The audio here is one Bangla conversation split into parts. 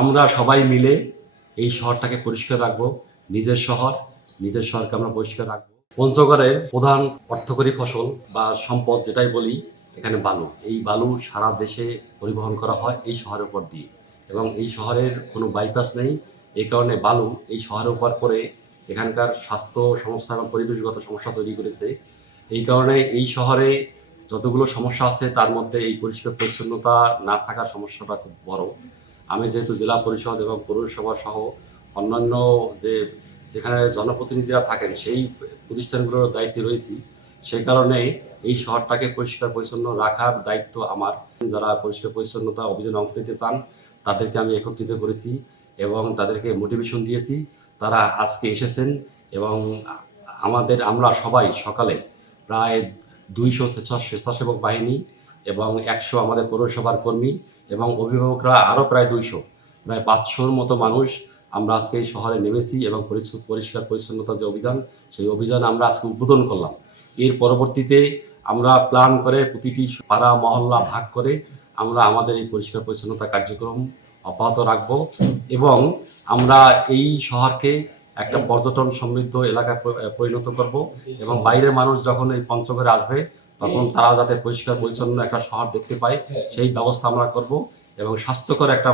আমরা সবাই মিলে এই শহরটাকে পরিষ্কার রাখবো। নিজের শহরকে আমরা পরিষ্কার রাখবো। পঞ্চগড়ের প্রধান অর্থকরী ফসল বা সম্পদ যেটাই বলি, এখানে বালু। এই বালু সারা দেশে পরিবহন করা হয় এই শহরের উপর দিয়ে, এবং এই শহরের কোনো বাইপাস নেই। এই কারণে বালু এই শহরের উপর পড়ে এখানকার স্বাস্থ্য সমস্যা এবং পরিবেশগত সমস্যা তৈরি করেছে। এই কারণে এই শহরে যতগুলো সমস্যা আছে তার মধ্যে এই পরিষ্কার পরিচ্ছন্নতা না থাকার সমস্যাটা খুব বড়। আমি যেহেতু জেলা পরিষদ এবং পৌরসভা সহ অন্যান্য যেখানে জনপ্রতিনিধিরা থাকেন সেই প্রতিষ্ঠানগুলোর দায়িত্বে রয়েছি, সে কারণে এই শহরটাকে পরিষ্কার পরিচ্ছন্ন রাখার দায়িত্ব আমার। যারা পরিষ্কার পরিচ্ছন্নতা অভিযানে অংশ নিতে চান তাদেরকে আমি একত্রিত করেছি এবং তাদেরকে মোটিভেশন দিয়েছি। তারা আজকে এসেছেন এবং আমরা সবাই সকালে প্রায় 200 স্বেচ্ছাসেবক বাহিনী এবং 100 আমাদের পৌরসভার কর্মী এবং অভিভাবকরা আরও প্রায় 200, প্রায় 500-র মতো মানুষ আমরা আজকে এই শহরে নেমেছি এবং পরিষ্কার পরিচ্ছন্নতা যে অভিযান, সেই অভিযান আমরা আজকে উদ্বোধন করলাম। এর পরবর্তীতে আমরা প্ল্যান করে প্রতিটি পাড়া মহল্লা ভাগ করে আমরা আমাদের এই পরিষ্কার পরিচ্ছন্নতা কার্যক্রম অব্যাহত রাখব এবং আমরা এই শহরকে একটা পর্যটন সমৃদ্ধ এলাকায় পরিণত করব এবং বাইরের মানুষ যখন এই পঞ্চগড়ে আসবে তখন তারা যাতে পরিষ্কার পরিচ্ছন্ন একটা শহর দেখতে পায় সেই ব্যবস্থা আমরা করব এবং স্বাস্থ্যকর একটা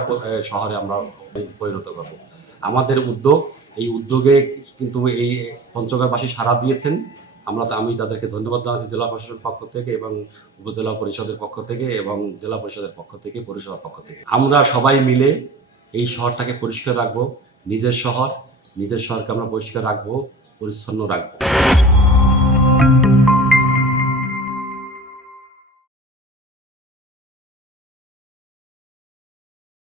শহরে আমরা পরিণত করব। আমাদের উদ্যোগ, এই উদ্যোগে কিন্তু এই পঞ্চগড়বাসী সাড়া দিয়েছেন। আমি তাদেরকে ধন্যবাদ জানাচ্ছি জেলা প্রশাসনের পক্ষ থেকে এবং উপজেলা পরিষদের পক্ষ থেকে এবং জেলা পরিষদের পক্ষ থেকে, পৌরসভার পক্ষ থেকে। আমরা সবাই মিলে এই শহরটাকে পরিষ্কার রাখবো। নিজের শহরকে আমরা পরিষ্কার রাখবো, পরিচ্ছন্ন রাখবো।